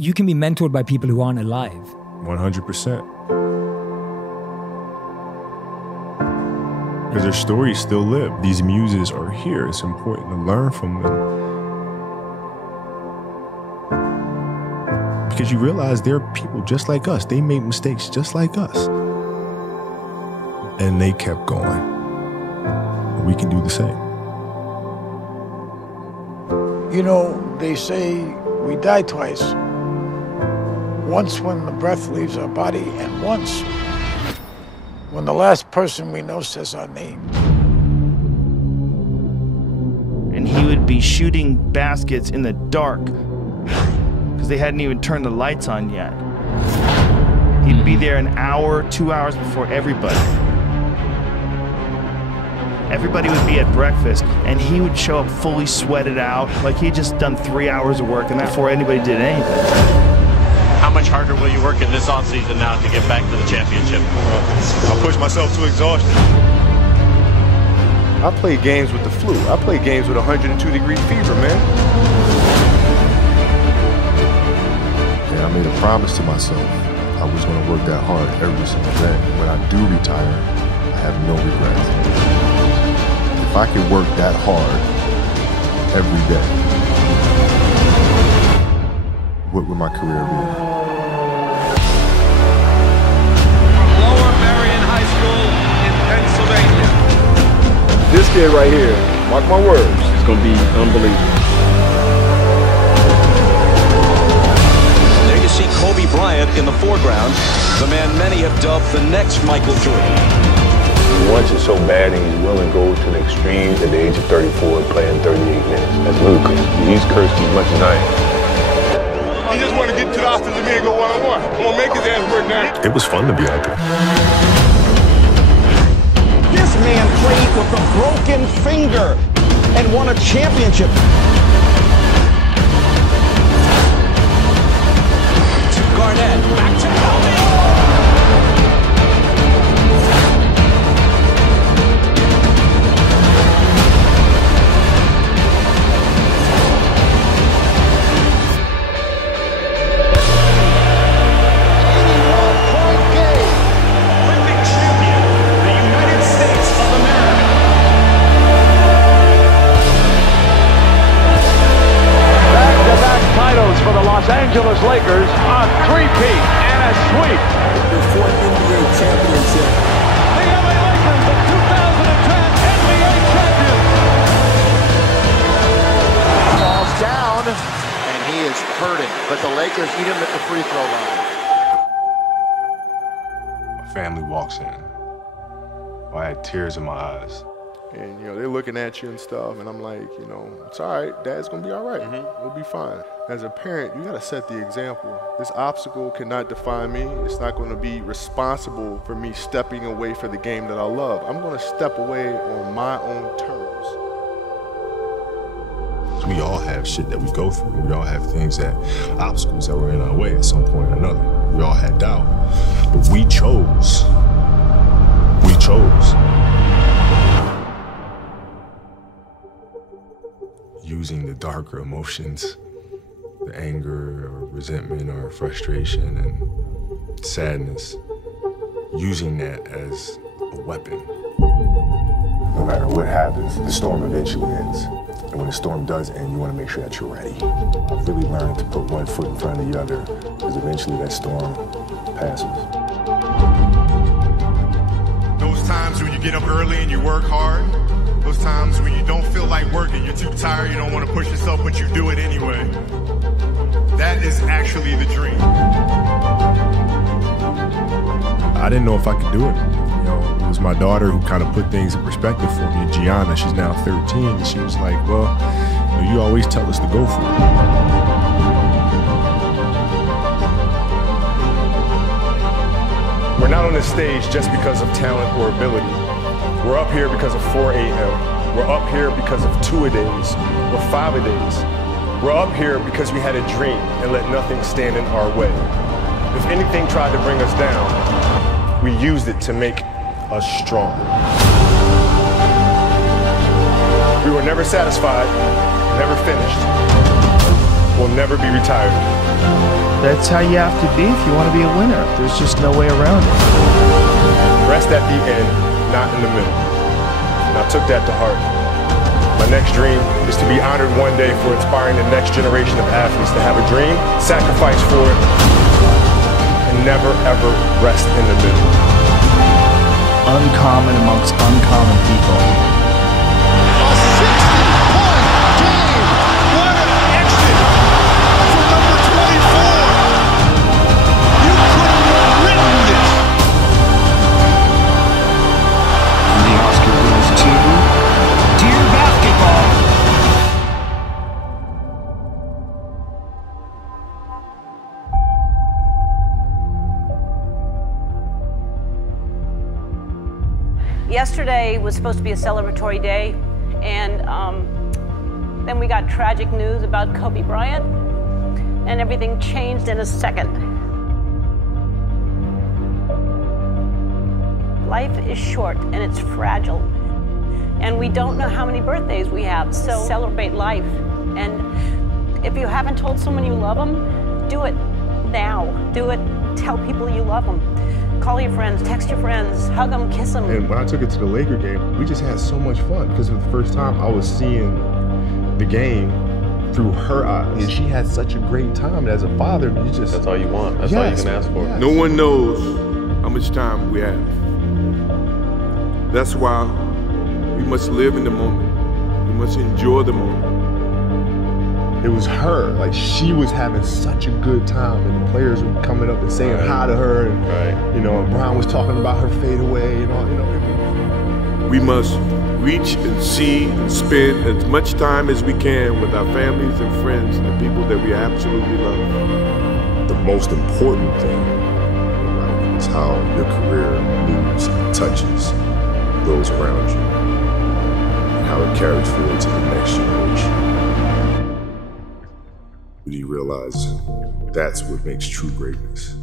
you can be mentored by people who aren't alive. 100%. Because their stories still live. These muses are here. It's important to learn from them. Because you realize they're people just like us. They made mistakes just like us. And they kept going. We can do the same. You know, they say we die twice. Once when the breath leaves our body, and once when the last person we know says our name. And he would be shooting baskets in the dark because they hadn't even turned the lights on yet. He'd be there an hour, 2 hours before everybody. Everybody would be at breakfast, and he would show up fully sweated out, like he'd just done 3 hours of work, and before anybody did anything. How much harder will you work in this offseason now to get back to the championship? I'll push myself to exhaustion. I play games with the flu. I play games with 102-degree fever, man. And I made a promise to myself I was going to work that hard every single day. When I do retire, I have no regrets. If I could work that hard every day, what would my career be? This kid right here, mark my words, is going to be unbelievable. There you see Kobe Bryant in the foreground, the man many have dubbed the next Michael Jordan. He wants it so bad and he's willing to go to the extremes at the age of 34 playing 38 minutes. That's ludicrous. He's cursed as much as I am. He just want to get to the offensive end and go one-on-one. I'm going to make his ass work now. It was fun to be out there. This man played with a broken finger and won a championship. To Garnett, back to Kobe. For the Los Angeles Lakers, a three-peat and a sweep. Their fourth NBA championship. The LA Lakers, the 2010 NBA champions. Falls down, and he is hurting. But the Lakers eat him at the free throw line. My family walks in. I had tears in my eyes. And, you know, they're looking at you and stuff, and I'm like, you know, it's all right. Dad's going to be all right. We'll be fine. As a parent, you got to set the example. This obstacle cannot define me. It's not going to be responsible for me stepping away for the game that I love. I'm going to step away on my own terms. We all have shit that we go through. We all have things obstacles that were in our way at some point or another. We all had doubt, but we chose. We chose. Using the darker emotions, the anger or resentment or frustration and sadness, using that as a weapon. No matter what happens, the storm eventually ends. And when the storm does end, you want to make sure that you're ready. I've really learned to put one foot in front of the other, because eventually that storm passes. Those times when you get up early and you work hard, those times when you don't feel like working, you're too tired, you don't want to push yourself, but you do it anyway. That is actually the dream. I didn't know if I could do it. You know, it was my daughter who kind of put things in perspective for me. Gianna, she's now 13, and she was like, well, you always tell us to go for it. We're not on this stage just because of talent or ability. We're up here because of 4 a.m. We're up here because of 2-a-days or 5-a-days. We're up here because we had a dream and let nothing stand in our way. If anything tried to bring us down, we used it to make us stronger. We were never satisfied, never finished. We'll never be retired. That's how you have to be if you want to be a winner. There's just no way around it. Rest at the end, not in the middle. And I took that to heart. My next dream is to be honored one day for inspiring the next generation of athletes to have a dream, sacrifice for it, and never ever rest in the middle. Uncommon amongst uncommon people. A 60-point game. What an exit for number 24. You couldn't have written this. The Oscar goes to Dear Basketball. Yesterday was supposed to be a celebratory day, and then we got tragic news about Kobe Bryant, and everything changed in a second. Life is short and it's fragile, and we don't know how many birthdays we have, so celebrate life. And if you haven't told someone you love them, do it now. Do it. Tell people you love them. Call your friends, text your friends, hug them, kiss them. And when I took it to the Laker game, we just had so much fun because for the first time I was seeing the game through her eyes. And she had such a great time. And as a father, you just... That's all you want. That's all you can ask for. Yes. No one knows how much time we have. That's why we must live in the moment. We must enjoy the moment. It was her, like she was having such a good time, and the players were coming up and saying hi to her, and you know, Bryant was talking about her fadeaway, and all, you know. We must reach and see and spend as much time as we can with our families and friends and the people that we absolutely love. The most important thing in life is how your career moves and touches those around you, and how it carries forward to the next generation. Do you realize that's what makes true greatness?